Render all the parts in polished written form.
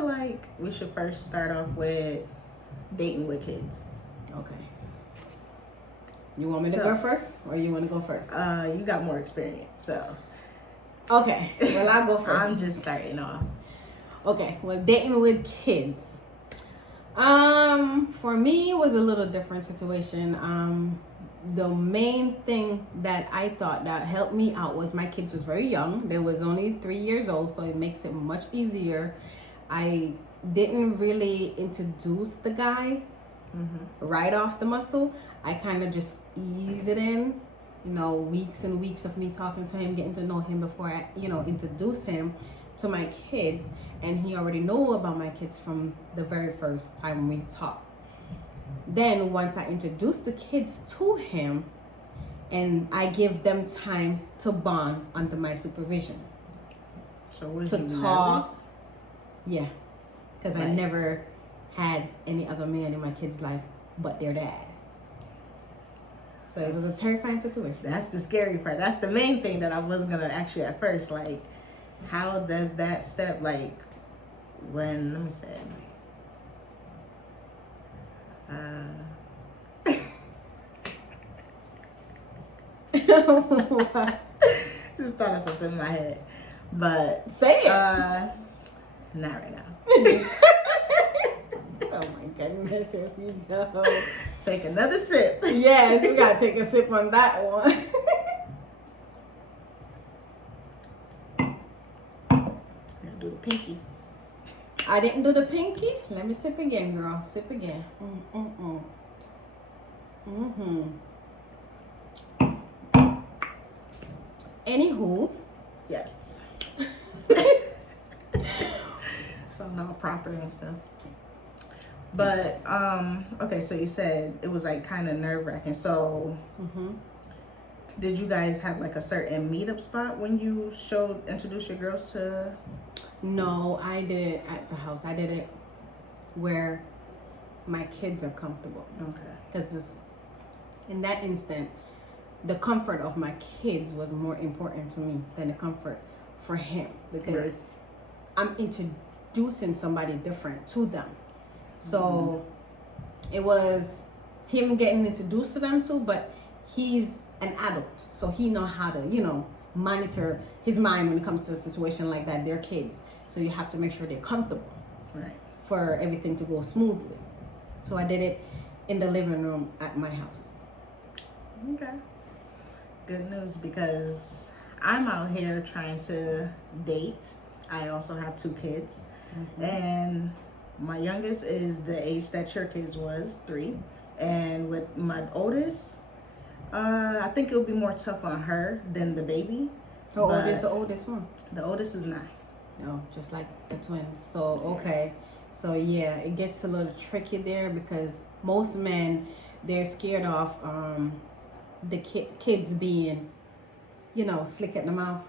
feel like we should first start off with dating with kids. Okay. You want me to go first, or you want to go first? You got more experience, so. Okay. Well, I'll go first. I'm just starting off. Okay. Well, dating with kids. For me, it was a little different situation. The main thing that I thought that helped me out was my kids was very young. They was only 3 years old, so it makes it much easier. I didn't really introduce the guy right off the muscle. I kind of just ease it in, weeks and weeks of me talking to him, getting to know him before I, introduce him to my kids. And he already know about my kids from the very first time we talked. Then once I introduce the kids to him, and I give them time to bond under my supervision. So was to you talk. nervous? Yeah, because I never had any other man in my kids' life but their dad. So it was a terrifying situation. That's the scary part. That's the main thing that I was gonna ask you at first. Like, how does that step, like, when, let me say, just thought of something in my head, but say it. Not right now. Oh my goodness, here we go. Take another sip. Yes, we gotta take a sip on that one. Do the pinky. I didn't do the pinky. Let me sip again, girl. Sip again. Anywho. Yes. So not proper and stuff. But okay, so you said it was like kind of nerve-wracking. So did you guys have like a certain meetup spot when you introduced your girls to? No, I did it at the house. I did it where my kids are comfortable. Okay. Because in that instant, the comfort of my kids was more important to me than the comfort for him, because I'm introducing somebody different to them. So it was him getting introduced to them too, but he's an adult, so he know how to, monitor his mind when it comes to a situation like that. They're kids, so you have to make sure they're comfortable, right, for everything to go smoothly. So I did it in the living room at my house. Okay. Good news, because I'm out here trying to date. I also have 2 kids, and my youngest is the age that your kids was, 3, and with my oldest, I think it'll be more tough on her than the baby. How old is the oldest one? The oldest is 9. Oh, just like the twins. So okay, so yeah, it gets a little tricky there, because most men, they're scared of the kids being, slick at the mouth.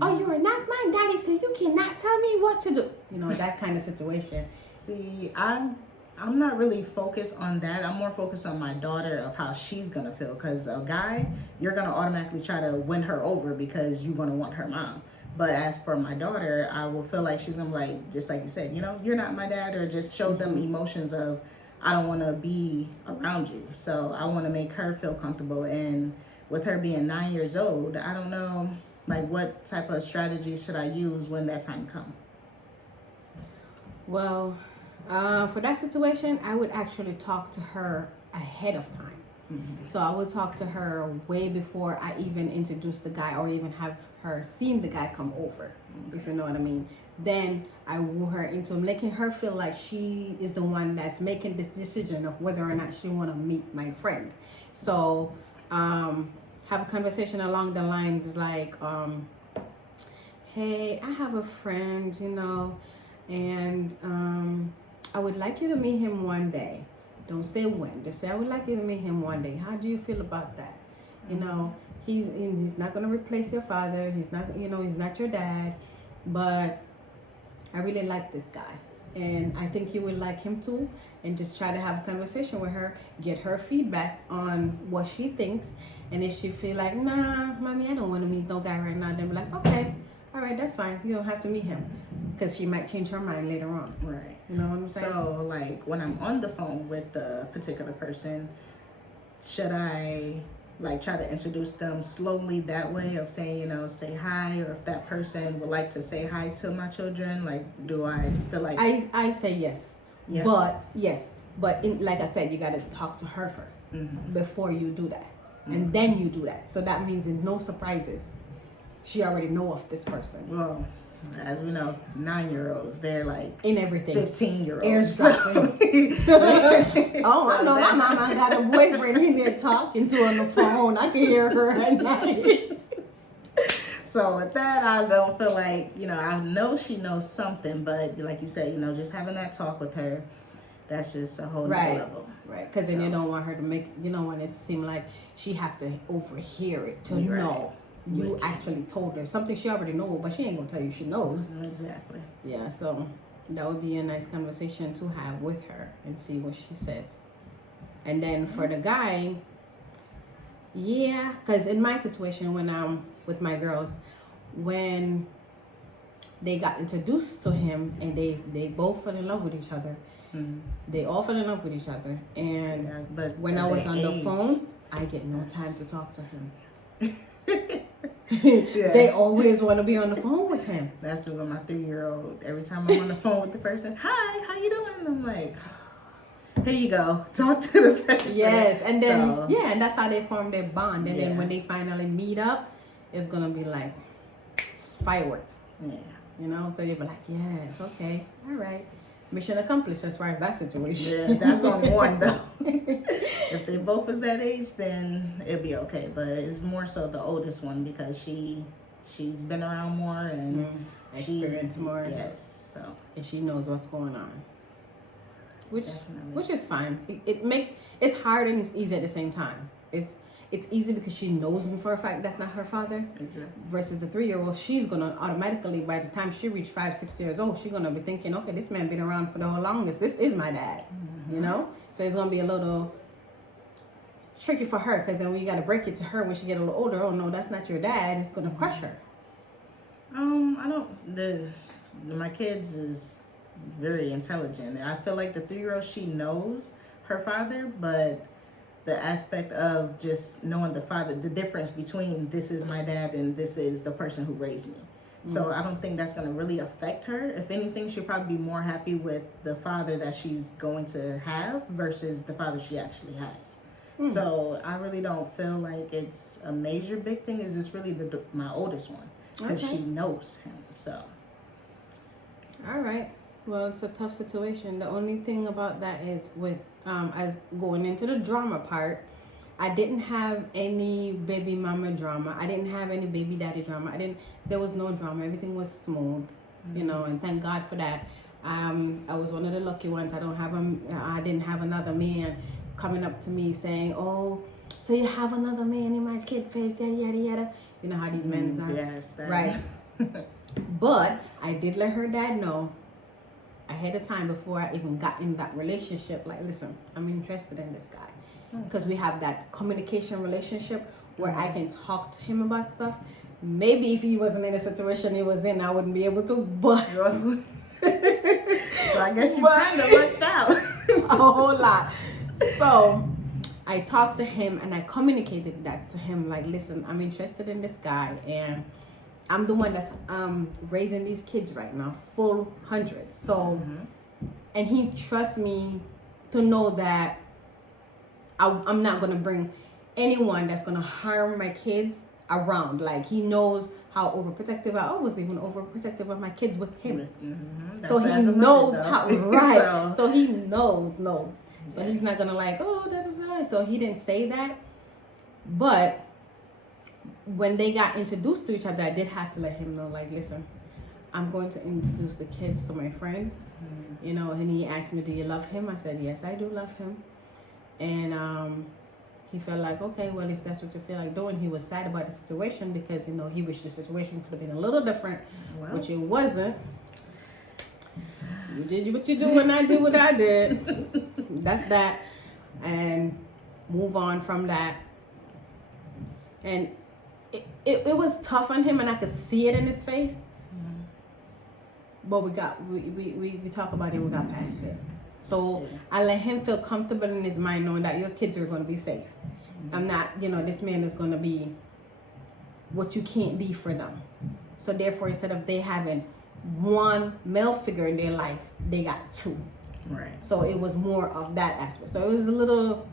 Oh, you are not my daddy, so you cannot tell me what to do. That kind of situation. See, I'm not really focused on that. I'm more focused on my daughter, of how she's gonna feel. Because a guy, you're gonna automatically try to win her over because you're gonna want her mom. But as for my daughter, I will feel like she's gonna be like, just like you said, you're not my dad, or just show them emotions of, I don't want to be around you. So I want to make her feel comfortable. And with her being 9 years old, I don't know, like, what type of strategy should I use when that time comes? Well, for that situation, I would actually talk to her ahead of time. So I would talk to her way before I even introduce the guy, or even have her seen the guy come over, if you know what I mean. Then I woo her into making her feel like she is the one that's making this decision of whether or not she want to meet my friend. So have a conversation along the lines like, hey, I have a friend, and I would like you to meet him one day. Don't say when. Just say, I would like you to meet him one day. How do you feel about that? He's not going to replace your father. He's not, he's not your dad. But I really like this guy. And I think you would like him too. And just try to have a conversation with her. Get her feedback on what she thinks. And if she feel like, nah, mommy, I don't want to meet no guy right now. Then be like, okay, all right, that's fine. You don't have to meet him. because she might change her mind later on. Right. You know what I'm saying? So, like, when I'm on the phone with the particular person, should I, like, try to introduce them slowly that way of saying, you know, say hi, or if that person would like to say hi to my children, like, do I feel like... I say yes. Yeah. But like I said, you got to talk to her first Mm-hmm. before you do that. Mm-hmm. And then you do that. So that means in no surprises. She already know of this person. Well, as we know, 9-year-olds, they're like In everything. 15-year-olds. Oh, I know my mama got a boyfriend in there talking to her on the phone. I can hear her at night. So with that, I don't feel like, you know, I know she knows something, but like you said, you know, just having that talk with her, that's just a whole nother level. Right, because then you don't want her to make, you know, when it seem like she have to overhear it to know you actually told her something she already know, but she ain't gonna tell you she knows. Exactly. Yeah, so that would be a nice conversation to have with her and see what she says. And then for the guy, yeah, because in my situation when I'm with my girls, when they got introduced to him and they both fell in love with each other. Mm-hmm. They all fell in love with each other. And yeah, but when I was on the phone, I get no time to talk to him. Yeah. They always want to be on the phone with him. That's with my 3-year-old. Every time I'm on the phone with the person, hi, how you doing? I'm like, here you go, talk to the person. Yes, and then and that's how they form their bond. And then Yeah. when they finally meet up, it's gonna be like fireworks. Yeah. You know, so you'll be like, yes, okay, all right, mission accomplished as far as that situation. Yeah, that's on one though. If they both is that age, then it'd be okay. But it's more so the oldest one because she's been around more and Experience more. Yes, so And she knows what's going on, which definitely. is fine. It makes it's hard and it's easy at the same time. It's easy because she knows him for a fact that's not her father. Exactly. Versus the 3-year-old, she's gonna automatically, by the time she reached 5-6 years old, she's gonna be thinking, okay, this man been around for the longest. This is my dad, you know. So it's gonna be a little tricky for her because then we gotta break it to her when she get a little older. Oh no, that's not your dad. It's gonna crush her. I don't. My kids is very intelligent. I feel like the 3-year-old, she knows her father, but the aspect of just knowing the father, the difference between this is my dad and this is the person who raised me. So I don't think that's going to really affect her. If anything, she'll probably be more happy with the father that she's going to have versus the father she actually has. So I really don't feel like it's a major big thing. It's just really my oldest one because she knows him. So. All right. Well, it's a tough situation. The only thing about that is with as going into the drama part, I didn't have any baby mama drama. I didn't have any baby daddy drama. There was no drama. Everything was smooth, you know, and thank God for that. I was one of the lucky ones. I didn't have another man coming up to me saying, "Oh, so you have another man in my kid face, yada yada yada." You know how these men are. Yes. Right. But I did let her dad know ahead of time before I even got in that relationship. Like, listen, I'm interested in this guy. Because we have that communication relationship where I can talk to him about stuff. Maybe if he wasn't in the situation he was in, I wouldn't be able to, but... So I guess you kind of worked out. A whole lot. So I talked to him and I communicated that to him. Like, listen, I'm interested in this guy and I'm the one that's raising these kids right now, full 100. So, and he trusts me to know that I'm not going to bring anyone that's going to harm my kids around. Like, he knows how overprotective I was, even overprotective of my kids with him. So he knows how, right. So he knows. So he's not going to like, oh, da, da, da. So he didn't say that. But when they got introduced to each other, I did have to let him know, like, listen, I'm going to introduce the kids to my friend. You know, and he asked me, do you love him? I said, yes, I do love him. And he felt like, okay, well, if that's what you feel like doing. He was sad about the situation because, you know, he wished the situation could have been a little different, which it wasn't. You did what you do and I did what I did. That's that. And move on from that. And it was tough on him and I could see it in his face. but we talk about it, we got past it. So Yeah. I let him feel comfortable in his mind knowing that your kids are going to be safe. I'm not, this man is going to be what you can't be for them. So therefore, instead of they having one male figure in their life, they got two. Right. So it was more of that aspect. So it was a little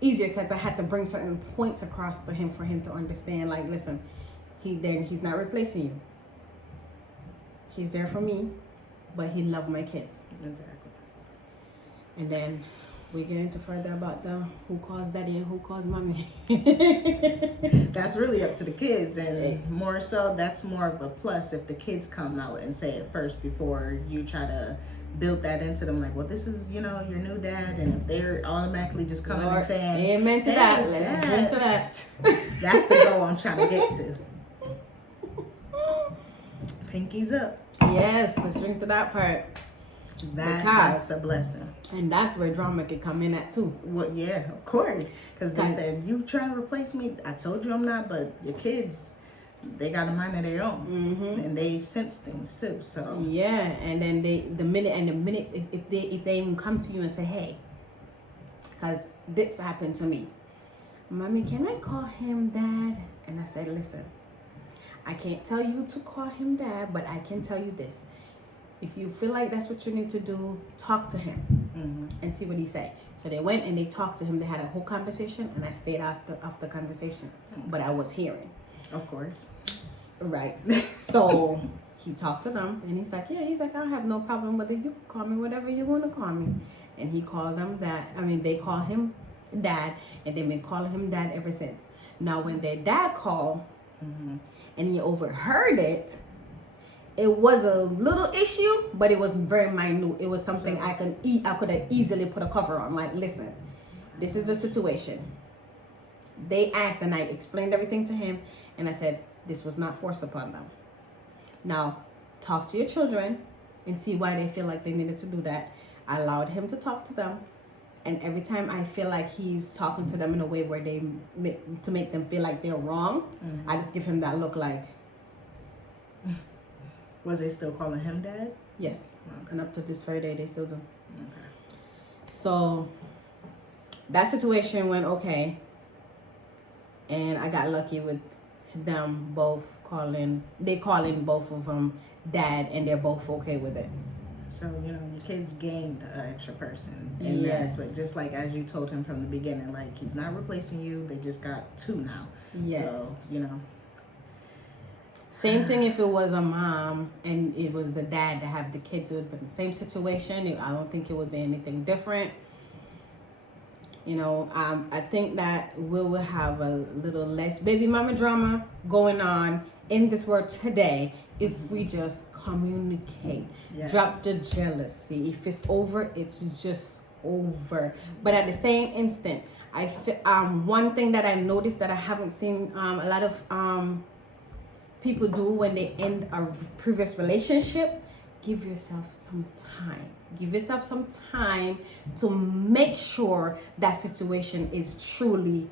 easier because I had to bring certain points across to him for him to understand, like, listen, he's not replacing you. He's there for me, but he loved my kids. Exactly. And then we get into further about the who calls daddy and who calls mommy. That's really up to the kids, and more so, that's more of a plus if the kids come out and say it first before you try to build that into them. Like, well, this is, your new dad, and if they're automatically just coming and saying, amen to hey, that. Let's Dad. drink to that. That's the goal I'm trying to get to. Pinkies up. Yes, let's drink to that part. That's a blessing. And that's where drama could come in at too. Well, yeah, of course. Because they said, you trying to replace me? I told you I'm not, but your kids, they got a mind of their own. Mm-hmm. And they sense things too, so. Yeah, and then the minute if they even come to you and say, hey, because this happened to me. Mommy, can I call him dad? And I said, listen, I can't tell you to call him dad, but I can tell you this. If you feel like that's what you need to do, talk to him and see what he say. So they went and they talked to him. They had a whole conversation, and I stayed after the conversation, but I was hearing. Of course. Right. So he talked to them, and he's like, I have no problem with it. You can call me whatever you want to call me. And he called them that. I mean, they call him dad, and they've been calling him dad ever since. Now, when their dad called, and he overheard it, it was a little issue, but it was very minute. It was something I could have easily put a cover on. Like, listen, this is the situation. They asked, and I explained everything to him, and I said, this was not forced upon them. Now, talk to your children and see why they feel like they needed to do that. I allowed him to talk to them, and every time I feel like he's talking to them in a way where to make them feel like they're wrong, I just give him that look like, was they still calling him dad? yes. And up to this very day, they still do. Okay. So that situation went okay. And I got lucky with them both calling both of them dad, and they're both okay with it. So, your kids gained an extra person. And Yes. that's what, just like as you told him from the beginning, like, he's not replacing you. They just got two now. Yes. So, Same thing if it was a mom and it was the dad to have the kids. It would have been the same situation. I don't think it would be anything different. I think that we will have a little less baby mama drama going on in this world today if we just communicate. Yes. Drop the jealousy. If it's over, it's just over. But at the same instant, I feel, one thing that I've noticed that I haven't seen a lot of people do when they end a previous relationship, give yourself some time. Give yourself some time to make sure that situation is truly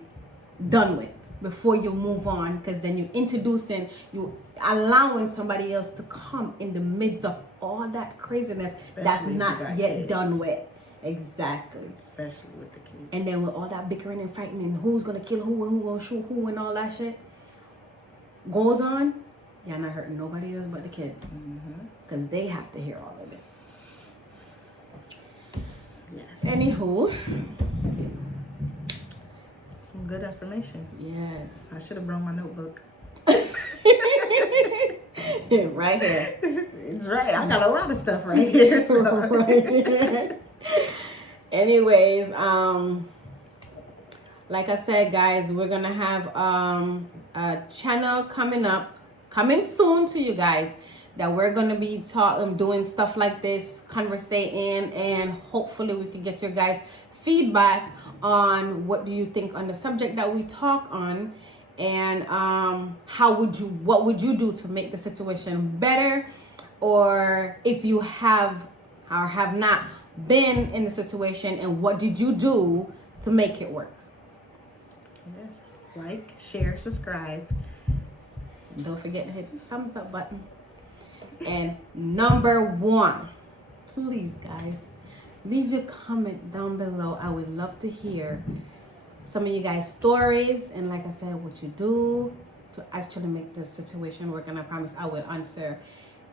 done with before you move on, because then you allowing somebody else to come in the midst of all that craziness. Especially that's if you not got yet kids. done with. Exactly. Especially with the kids. And then with all that bickering and fighting and who's gonna kill who and who gonna shoot who and all that shit goes on, you're not hurting nobody else but the kids, because they have to hear all of this. Yes. Anywho, Some good information. yes. I should have brought my notebook. Right here. It's right. I got a lot of stuff right here. So. Right here. Anyways, like I said, guys, we're gonna have a channel coming soon to you guys, that we're gonna be doing stuff like this, conversating, and hopefully we can get your guys feedback on what do you think on the subject that we talk on, and what would you do to make the situation better, or if you have or have not been in the situation, and what did you do to make it work. Yes. Like, share, subscribe. Don't forget to hit the thumbs up button. And number one, please guys, leave your comment down below. I would love to hear some of you guys' stories, and like I said, what you do to actually make this situation work. And I promise I will answer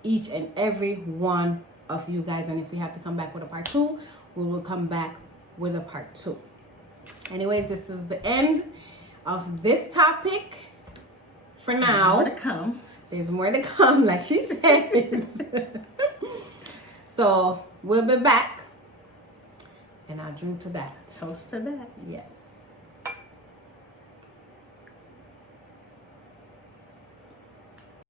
each and every one of you guys. And if we have to come back with a part 2, we will come back with a part 2. Anyways, this is the end of this topic for now. More to come. There's more to come, like she says. So we'll be back, and I'll drink to that. Toast to that. Yes.